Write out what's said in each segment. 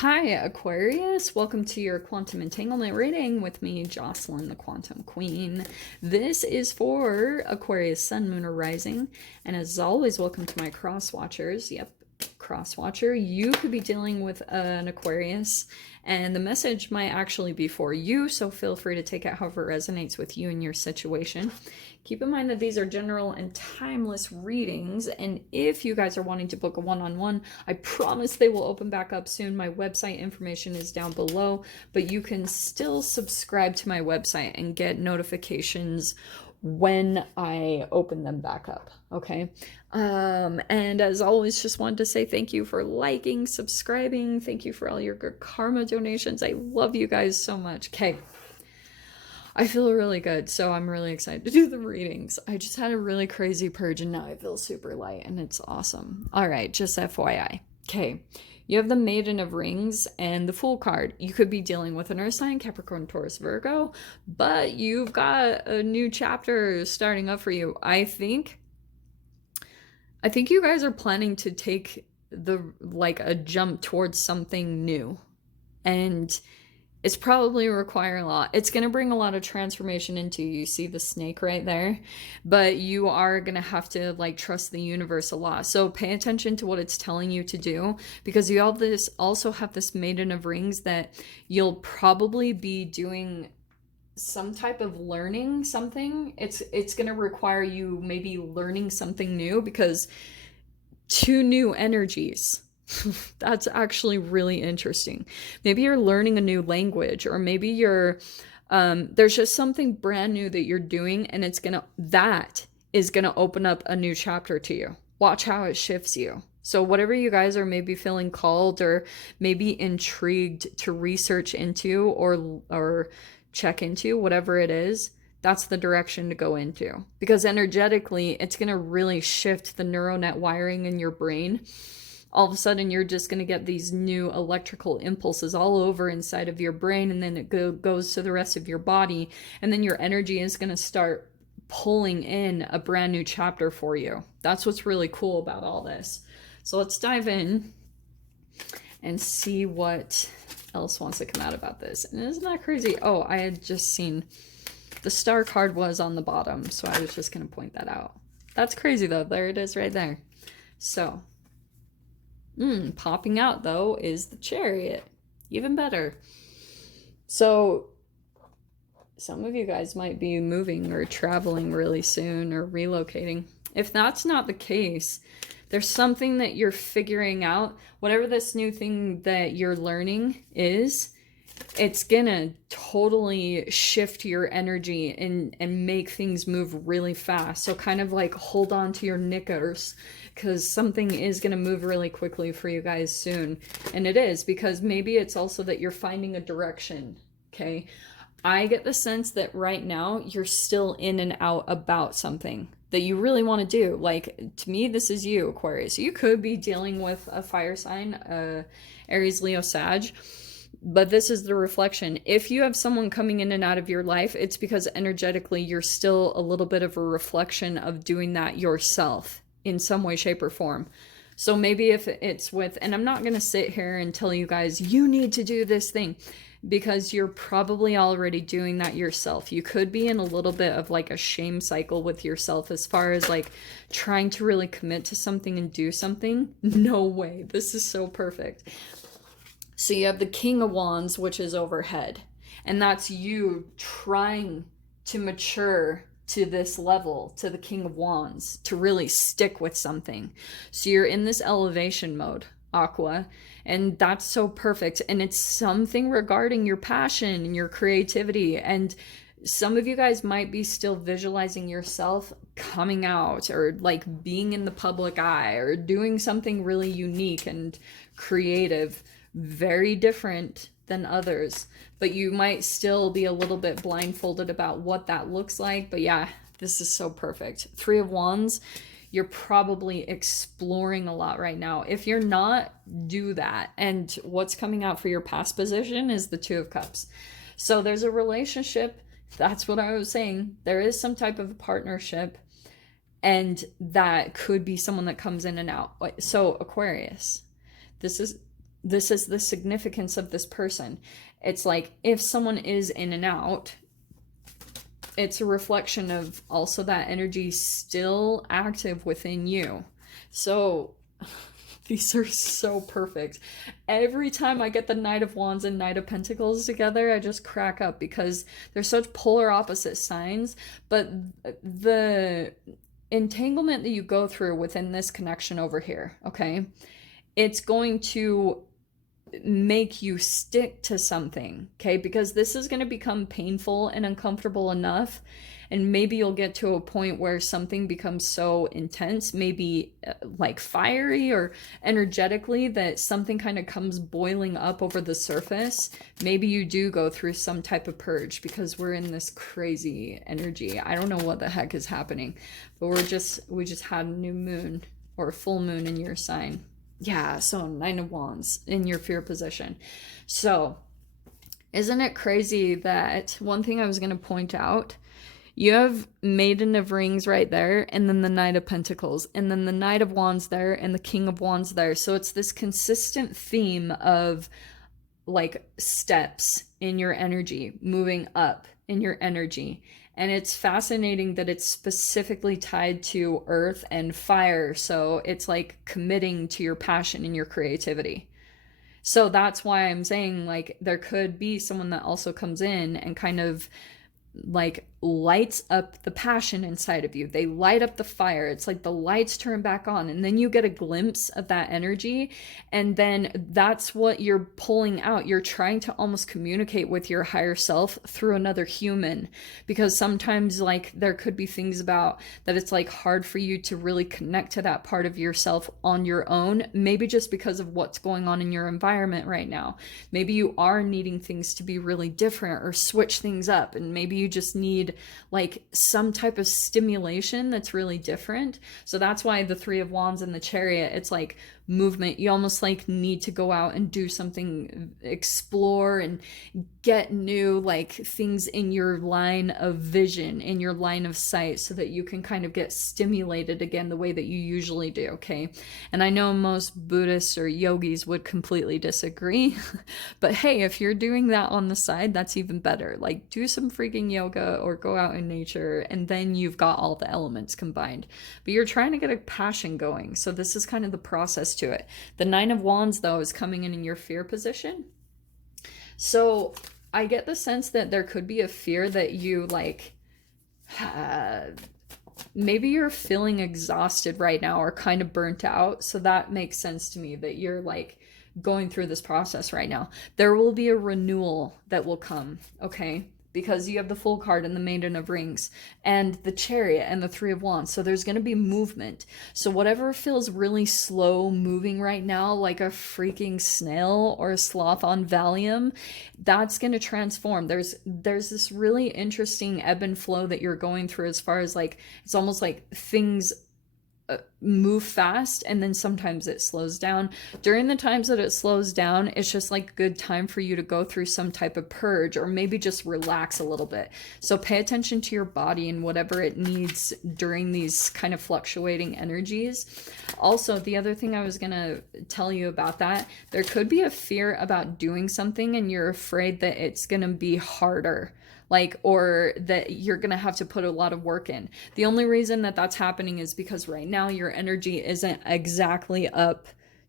Hi, Aquarius. Welcome to your quantum entanglement reading with me, Jocelyn, the Quantum Queen. This is for Aquarius, Sun, Moon, or Rising. And as always, welcome to my cross watchers. Yep, cross watcher. You could be dealing with an Aquarius, and the message might actually be for you, so feel free to take it however it resonates with you and your situation. Keep in mind that these are general and timeless readings, and if you guys are wanting to book a one-on-one, I promise they will open back up soon. My website information is down below, but you can still subscribe to my website and get notifications when I open them back up, okay? And as always, just wanted to say thank you for liking, subscribing. Thank you for all your good karma donations. I love you guys so much. Okay. I feel really good, so I'm really excited to do the readings. I just had a really crazy purge and now I feel super light and it's awesome. All right, just FYI. Okay, you have the Maiden of Rings and the Fool card. You could be dealing with an Earth sign, Capricorn, Taurus, Virgo, but you've got a new chapter starting up for you. I think you guys are planning to take a jump towards something new. And it's probably require a lot. It's going to bring a lot of transformation into you. You see the snake right there? But you are going to have to trust the universe a lot. So pay attention to what it's telling you to do, because you also have this Maiden of Rings that you'll probably be doing some type of learning something. It's going to require you maybe learning something new, because two new energies. That's actually really interesting. Maybe you're learning a new language, or maybe you're there's just something brand new that you're doing, and that is gonna open up a new chapter to you. Watch how it shifts you. So whatever you guys are maybe feeling called or maybe intrigued to research into or check into, whatever it is, that's the direction to go into, because energetically it's going to really shift the neural net wiring in your brain. All of a sudden you're just going to get these new electrical impulses all over inside of your brain, and then it goes to the rest of your body, and then your energy is going to start pulling in a brand new chapter for you. That's what's really cool about all this. So let's dive in and see what else wants to come out about this. And isn't that crazy? Oh, I had just seen the star card was on the bottom, so I was just going to point that out. That's crazy though. There it is right there. So popping out though is the Chariot. Even better. So some of you guys might be moving or traveling really soon or relocating. If that's not the case, there's something that you're figuring out. Whatever this new thing that you're learning is, it's gonna totally shift your energy and make things move really fast. So kind of hold on to your knickers, because something is gonna move really quickly for you guys soon. And it is, because maybe it's also that you're finding a direction. Okay, I get the sense that right now you're still in and out about something that you really want to do. To me, this is you, Aquarius. You could be dealing with a fire sign, Aries, Leo, Sag. But this is the reflection. If you have someone coming in and out of your life, it's because energetically you're still a little bit of a reflection of doing that yourself in some way, shape, or form. So maybe if it's with, and I'm not going to sit here and tell you guys, you need to do this thing, because you're probably already doing that yourself. You could be in a little bit of a shame cycle with yourself as far as trying to really commit to something and do something. No way. This is so perfect. So you have the King of Wands, which is overhead. And that's you trying to mature to this level, to the King of Wands, to really stick with something. So you're in this elevation mode, Aqua, and that's so perfect. And it's something regarding your passion and your creativity. And some of you guys might be still visualizing yourself coming out, or being in the public eye, or doing something really unique and creative, very different than others, but you might still be a little bit blindfolded about what that looks like. But yeah, this is so perfect. Three of Wands, you're probably exploring a lot right now. If you're not, do that. And what's coming out for your past position is the Two of Cups. So there's a relationship. That's what I was saying. There is some type of partnership, and that could be someone that comes in and out. So Aquarius, this is this is the significance of this person. It's like if someone is in and out, it's a reflection of also that energy still active within you. So these are so perfect. Every time I get the Knight of Wands and Knight of Pentacles together, I just crack up because they're such polar opposite signs. But the entanglement that you go through within this connection over here, okay, it's going to make you stick to something, okay, because this is going to become painful and uncomfortable enough, and maybe you'll get to a point where something becomes so intense, maybe like fiery or energetically, that something kind of comes boiling up over the surface. Maybe you do go through some type of purge because we're in this crazy energy. I don't know what the heck is happening, but we just had a new moon or a full moon in your sign. Yeah, so Nine of Wands in your fear position. So isn't it crazy that one thing I was going to point out, you have Maiden of Rings right there, and then the Knight of Pentacles, and then the Knight of Wands there, and the King of Wands there. So it's this consistent theme of like steps in your energy, moving up in your energy. And it's fascinating that it's specifically tied to earth and fire. So it's like committing to your passion and your creativity. So that's why I'm saying like there could be someone that also comes in and kind of like lights up the passion inside of you. They light up the fire. It's like the lights turn back on, and then you get a glimpse of that energy, and then that's what you're pulling out. You're trying to almost communicate with your higher self through another human, because sometimes like there could be things about that it's like hard for you to really connect to that part of yourself on your own, maybe just because of what's going on in your environment right now. Maybe you are needing things to be really different or switch things up, and maybe you just need like some type of stimulation that's really different. So that's why the Three of Wands and the Chariot, it's like movement. You almost like need to go out and do something, explore and get new like things in your line of vision, in your line of sight, so that you can kind of get stimulated again the way that you usually do, okay? And I know most Buddhists or yogis would completely disagree, but hey, if you're doing that on the side, that's even better. Like do some freaking yoga or go out in nature, and then you've got all the elements combined. But you're trying to get a passion going, so this is kind of the process to it. The Nine of Wands though is coming in your fear position. So I get the sense that there could be a fear that you like, maybe you're feeling exhausted right now or kind of burnt out. So that makes sense to me that you're like going through this process right now. There will be a renewal that will come, okay? Because you have the Fool card and the Maiden of Rings and the Chariot and the Three of Wands. So there's going to be movement. So whatever feels really slow moving right now, like a freaking snail or a sloth on Valium, that's going to transform. There's this really interesting ebb and flow that you're going through, as far as like, it's almost like things move fast, and then sometimes it slows down. During the times that it slows down, it's just like a good time for you to go through some type of purge, or maybe just relax a little bit. So pay attention to your body and whatever it needs during these kind of fluctuating energies. Also, the other thing I was gonna tell you about that, there could be a fear about doing something and you're afraid that it's gonna be harder, like, or that you're gonna have to put a lot of work in. The only reason that that's happening is because right now your energy isn't exactly up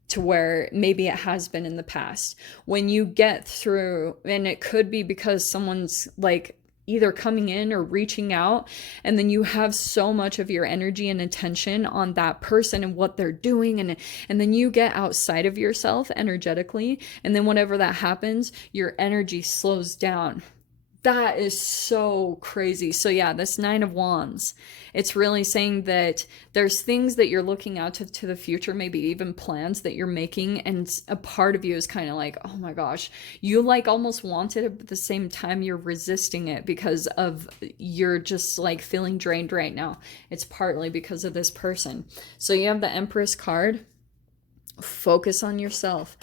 to where maybe it has been in the past. When you get through, and it could be because someone's like either coming in or reaching out, and then you have so much of your energy and attention on that person and what they're doing, and then you get outside of yourself energetically, and then whenever that happens, your energy slows down. That is so crazy. So yeah, this Nine of Wands, it's really saying that there's things that you're looking out to the future, maybe even plans that you're making, and a part of you is kind of like, oh my gosh, you like almost want it, but at the same time you're resisting it because of you're just like feeling drained right now. It's partly because of this person. So you have the Empress card. Focus on yourself.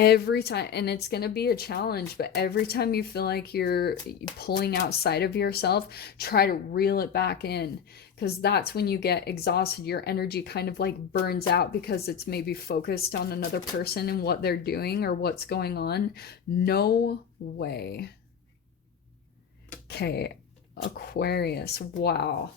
every time, and it's going to be a challenge, but every time you feel like you're pulling outside of yourself, try to reel it back in, because that's when you get exhausted. Your energy kind of like burns out because it's maybe focused on another person and what they're doing or what's going on. No way. Okay, Aquarius. Wow.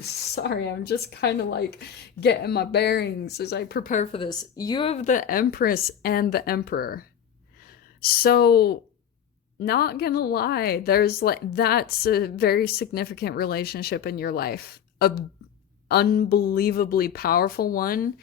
Sorry, I'm just kind of like getting my bearings as I prepare for this. You have the Empress and the Emperor. So, not gonna lie, there's like, that's a very significant relationship in your life. A unbelievably powerful one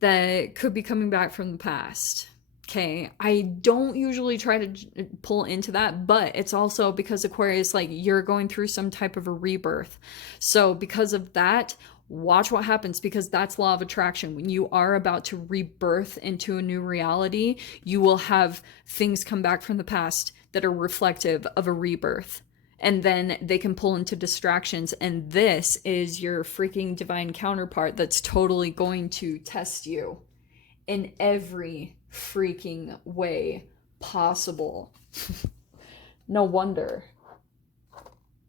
that could be coming back from the past. Okay, I don't usually try to pull into that, but it's also because Aquarius, like, you're going through some type of a rebirth. So because of that, watch what happens, because that's law of attraction. When you are about to rebirth into a new reality, you will have things come back from the past that are reflective of a rebirth. And then they can pull into distractions. And this is your freaking divine counterpart that's totally going to test you in every freaking way possible. No wonder.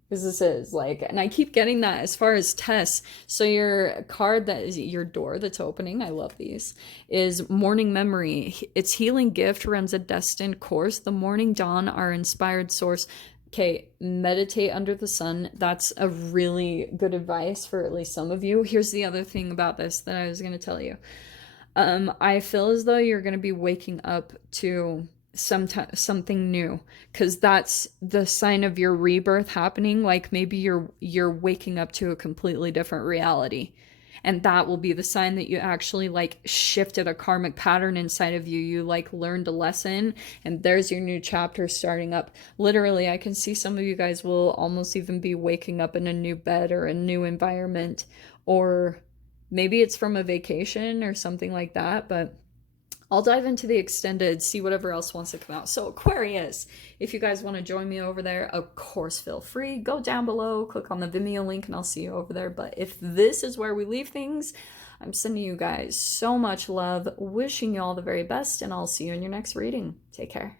Because this is like, and I keep getting that as far as tests. So your card that is your door that's opening, I love these, is Morning Memory. Its healing gift runs a destined course. The morning dawn, our inspired source. Okay, meditate under the sun. That's a really good advice for at least some of you. Here's the other thing about this that I was going to tell you. I feel as though you're going to be waking up to something new, because that's the sign of your rebirth happening. Like maybe you're waking up to a completely different reality, and that will be the sign that you actually like shifted a karmic pattern inside of you. You like learned a lesson, and there's your new chapter starting up. Literally, I can see some of you guys will almost even be waking up in a new bed or a new environment, or maybe it's from a vacation or something like that, but I'll dive into the extended, see whatever else wants to come out. So Aquarius, if you guys want to join me over there, of course, feel free. Go down below, click on the Vimeo link, and I'll see you over there. But if this is where we leave things, I'm sending you guys so much love, wishing you all the very best, and I'll see you in your next reading. Take care.